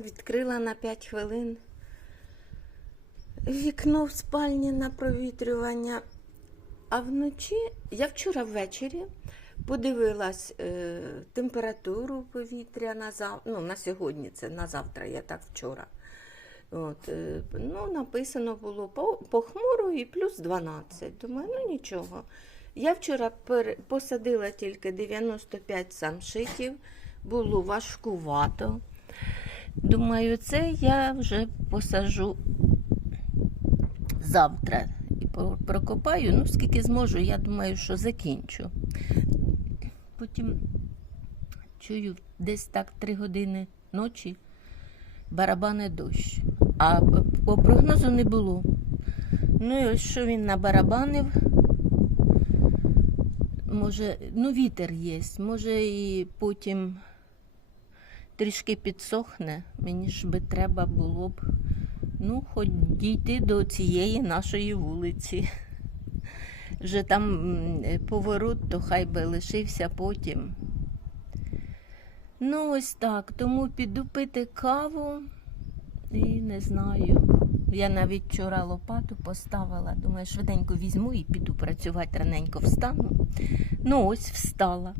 відкрила на 5 хвилин вікно в спальні на провітрювання. А вночі, я вчора ввечері подивилась е, температуру повітря на зав... ну, на сьогодні, це на завтра, я так вчора. От, е, ну, написано було по- похмуро і плюс 12. Думаю, ну нічого. Я вчора пере- посадила тільки 95 самшитів, було важкувато. Думаю, це я вже посажу завтра і прокопаю. Ну, скільки зможу, я думаю, що закінчу. Потім чую десь так 3 години ночі барабани дощ. А по прогнозу не було. Ну і ось що він набарабанив. Може, ну вітер є, може і потім трішки підсохне. Мені ж би треба було б, ну, хоч дійти до цієї нашої вулиці. Вже там поворот, то хай би лишився потім. Ну, ось так. Тому піду пити каву і не знаю. Я навіть вчора лопату поставила. Думаю, швиденько візьму і піду працювати, раненько встану. Ну, ось встала.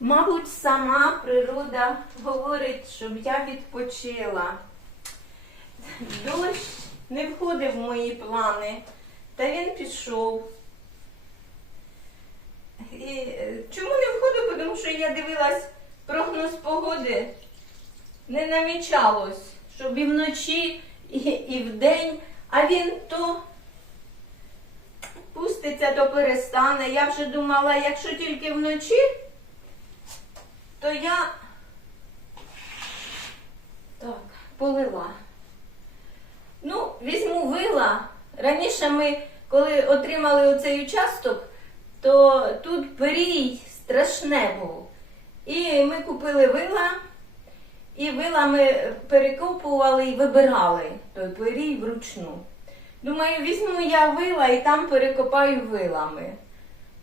Мабуть, сама природа говорить, щоб я відпочила. Дощ не входив в мої плани, та він пішов. І е, чому не входив? Тому що я дивилась прогноз погоди. Не намічалось, щоб і вночі, і, і вдень, а він то пуститься, то перестане. Я вже думала, якщо тільки вночі, то я так, полила. Ну, візьму вила. Раніше ми, коли отримали оцей участок, то тут перій страшне був. І ми купили вила, і вилами перекопували і вибирали той перій вручну. Думаю, візьму я вила і там перекопаю вилами.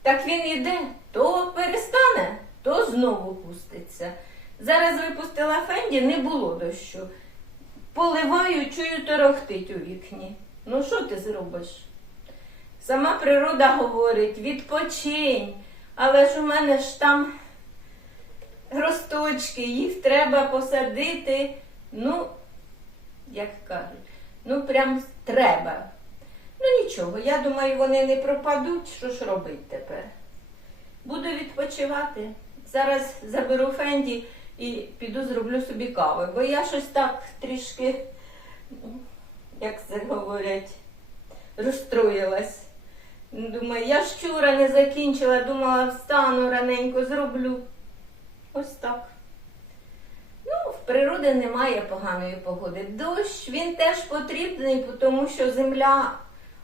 Так він іде, то перестане, то знову пуститься. Зараз випустила Фенді, не було дощу. Поливаю, чую, торохтить у вікні. Ну що ти зробиш? Сама природа говорить, відпочинь, але ж у мене ж там росточки, їх треба посадити. Ну, як кажуть, ну прям треба. Ну нічого, я думаю, вони не пропадуть. Що ж робити тепер? Буду відпочивати. Зараз заберу Фенді і піду зроблю собі кави, бо я щось так трішки, як це говорять, розстроїлась. Думаю, я вчора не закінчила, думала, встану раненько, зроблю. Ось так. Ну, в природі немає поганої погоди. Дощ він теж потрібний, тому що земля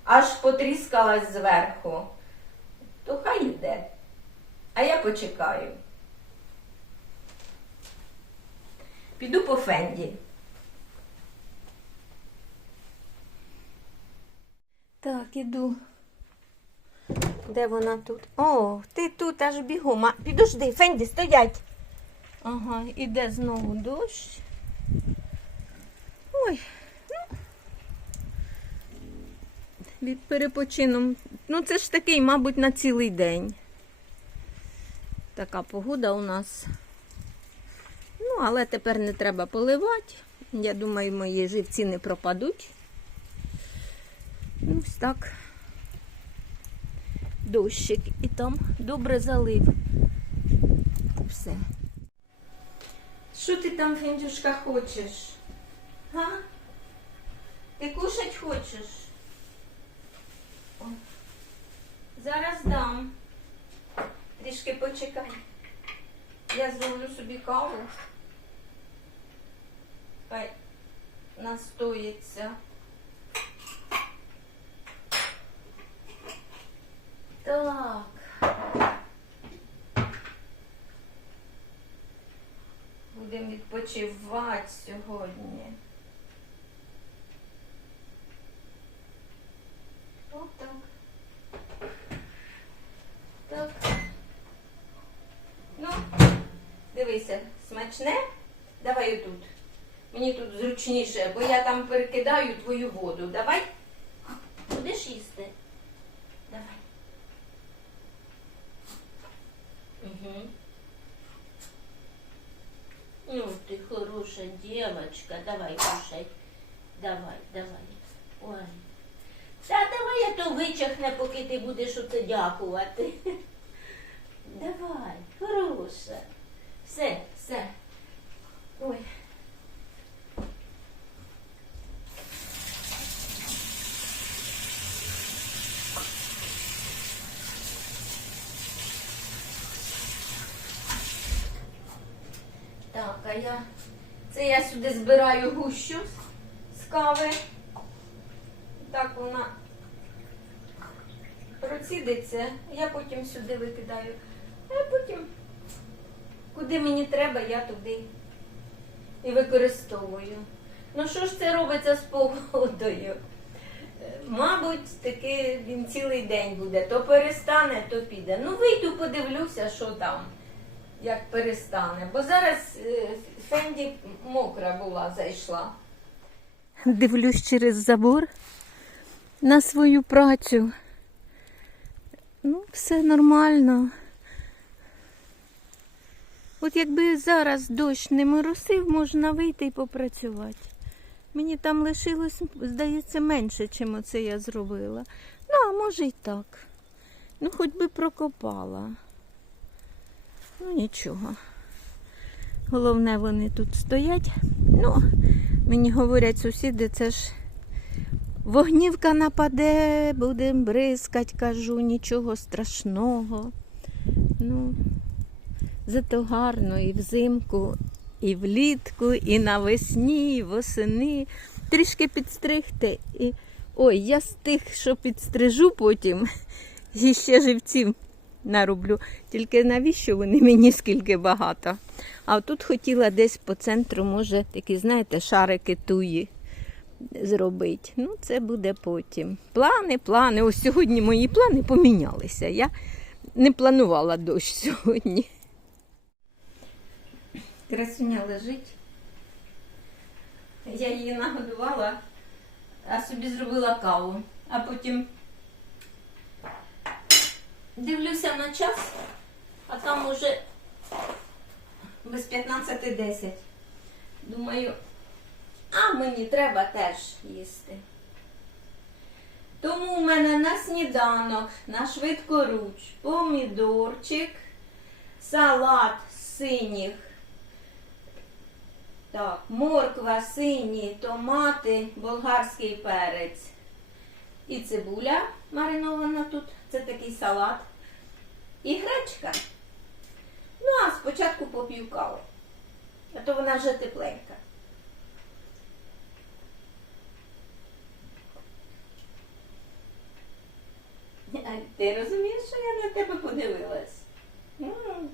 аж потріскалась зверху. То хай йде. А я почекаю. Піду по фенді. Так, іду. Де вона тут? О, ти тут аж бігом. Підожди, Фенді, стоять. Ага, іде знову дощ. Ой, ну. Від перепочином. Ну, це ж такий, мабуть, на цілий день. Така погода у нас. Але тепер не треба поливати. Я думаю, мої живці не пропадуть. Ну, ось так. Дощик і там добре залив. Все. Що ти там, Фендюшка, хочеш? Га? Ти кушать хочеш? О. Зараз дам. Трішки почекай. Я зроблю собі каву. Хай настоїться. Так. Будемо відпочивати сьогодні. Отак. Так. Ну, дивися, смачне. Давай отут. Мені тут зручніше, бо я там перекидаю твою воду. Давай. Будеш їсти? Давай. Угу. Ну, ты хорошая девочка. Давай, кушай. Давай, давай. Ой. Та давай я то вичахне, поки ти будеш оце дякувати. Давай, хороша. Все, все. Ой. Так, а я. Це я сюди збираю гущу з- кави. Так вона процідиться, я потім сюди викидаю. А потім, куди мені треба, я туди і використовую. Ну що ж це робиться з погодою? Е, Мабуть, таки він цілий день буде. То перестане, то піде. Ну, вийду, подивлюся, що там, як перестане. Бо зараз е, Фенді мокра була, зайшла. Дивлюсь через забор на свою працю. Ну, все нормально. От якби зараз дощ не моросив, можна вийти і попрацювати. Мені там лишилось, здається, менше, чим оце я зробила. Ну, а може й так. Ну, хоч би прокопала. Ну, нічого. Головне, вони тут стоять. Ну, мені говорять сусіди, це ж вогнівка нападе, будемо бризкать, кажу, нічого страшного. Ну, зато гарно і взимку, і влітку, і навесні, і восени. Трішки підстригти. І... Ой, я з тих, що підстрижу потім, і ще живців нароблю. Тільки навіщо вони мені скільки багато? А тут хотіла десь по центру, може, такі, знаєте, шарики туї зробити. Ну, це буде потім. Плани, плани. Ось сьогодні мої плани помінялися. Я не планувала дощ сьогодні. Красуня лежить. Я її нагодувала, а собі зробила каву. А потім дивлюся на час, а там уже без 15.10. Думаю, а мені треба теж їсти. Тому у мене на сніданок, на швидкоруч, помідорчик, салат синіх так, морква, сині, томати, болгарський перець і цибуля маринована тут. Це такий салат. І гречка. Ну, а спочатку поп'ю каву. А то вона вже тепленька. А ти розумієш, що я на тебе подивилась? М.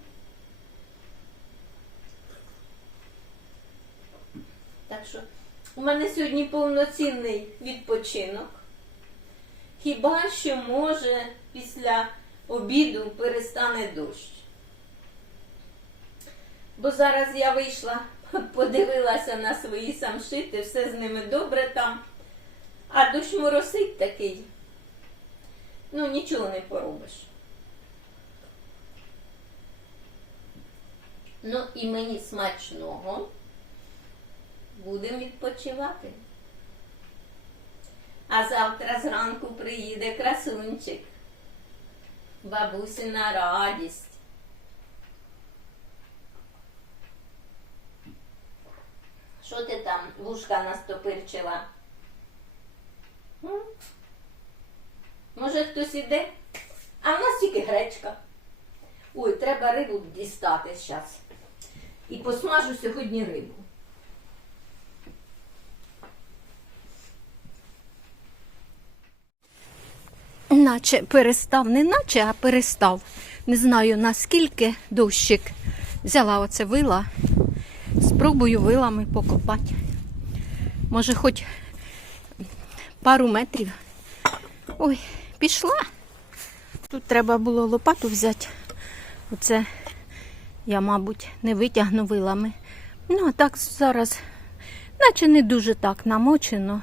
Так що у мене сьогодні повноцінний відпочинок. Хіба що може після обіду перестане дощ. Бо зараз я вийшла, подивилася на свої самшити, все з ними добре там. А дощ моросить такий. Ну, нічого не поробиш. Ну і мені смачного. Будемо відпочивати. А завтра зранку приїде красунчик. Бабусина радість. Що ти там вушка настопирчила? Може хтось іде? А в нас тільки гречка. Ой, треба рибу дістати зараз. І посмажу сьогодні рибу. Наче перестав, не наче, а перестав. Не знаю наскільки дощик. Взяла оце вила. Спробую вилами покопати. Може, хоч пару метрів. Ой, пішла. Тут треба було лопату взяти. Оце я, мабуть, не витягну вилами. Ну, а так зараз, наче не дуже так намочено.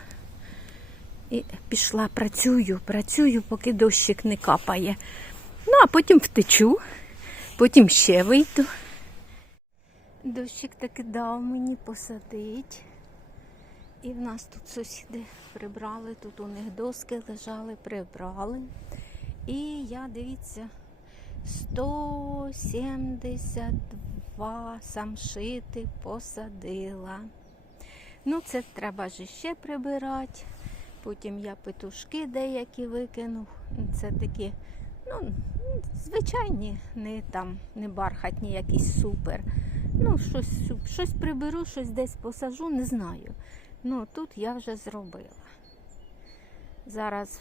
І пішла, працюю, працюю, поки дощик не капає. Ну, а потім втечу, потім ще вийду. Дощик таки дав мені посадить. І в нас тут сусіди прибрали, тут у них доски лежали, прибрали. І я, дивіться, 172 самшити посадила. Ну, це треба ж ще прибирати. Потім я петушки деякі викинув. Це такі, ну, звичайні, не там, не бархатні, якісь супер. Ну, щось, щось приберу, щось десь посажу, не знаю. Ну, тут я вже зробила. Зараз,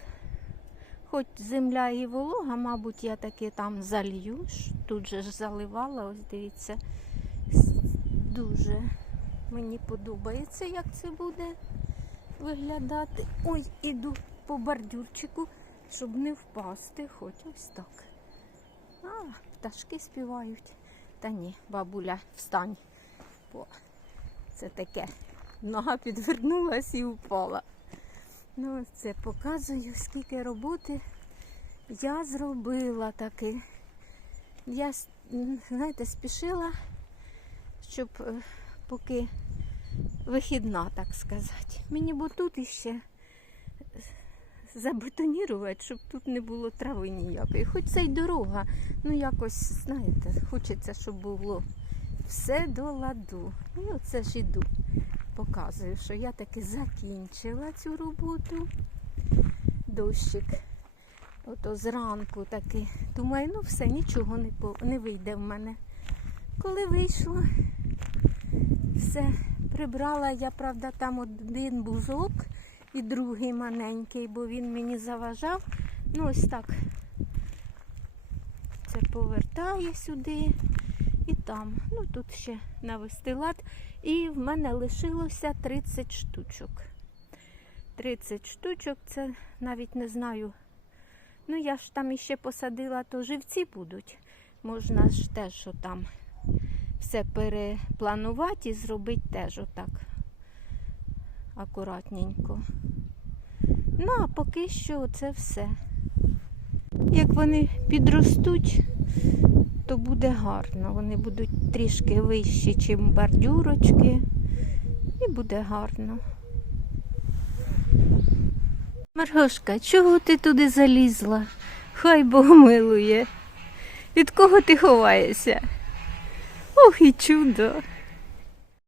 хоч земля і волога, мабуть, я таки там залью. Тут же ж заливала, ось дивіться. Дуже мені подобається, як це буде виглядати. Ой, іду по бордюрчику, щоб не впасти, хоч ось так. А, пташки співають. Та ні, бабуля, встань. Бо це таке. Нога підвернулась і впала. Ну, це показую, скільки роботи я зробила таки. Я, знаєте, спішила, щоб е, поки вихідна, так сказати. Мені бо тут іще забетонірувати, щоб тут не було трави ніякої. Хоч це й дорога, ну якось, знаєте, хочеться, щоб було все до ладу. Ну, це ж іду. Показую, що я таки закінчила цю роботу. Дощик. Ото зранку таки. Думаю, ну все, нічого не, по, не вийде в мене. Коли вийшло, все прибрала я, правда, там один бузок і другий маленький, бо він мені заважав. Ну, ось так. Це повертає сюди і там. Ну, тут ще навести лад. І в мене лишилося 30 штучок. 30 штучок, це навіть не знаю. Ну, я ж там іще посадила, то живці будуть. Можна ж теж там все перепланувати і зробити теж отак акуратненько. Ну, а поки що це все. Як вони підростуть, то буде гарно. Вони будуть трішки вищі, ніж бордюрочки. І буде гарно. Маргошка, чого ти туди залізла? Хай Бог милує. Від кого ти ховаєшся? Oh, que!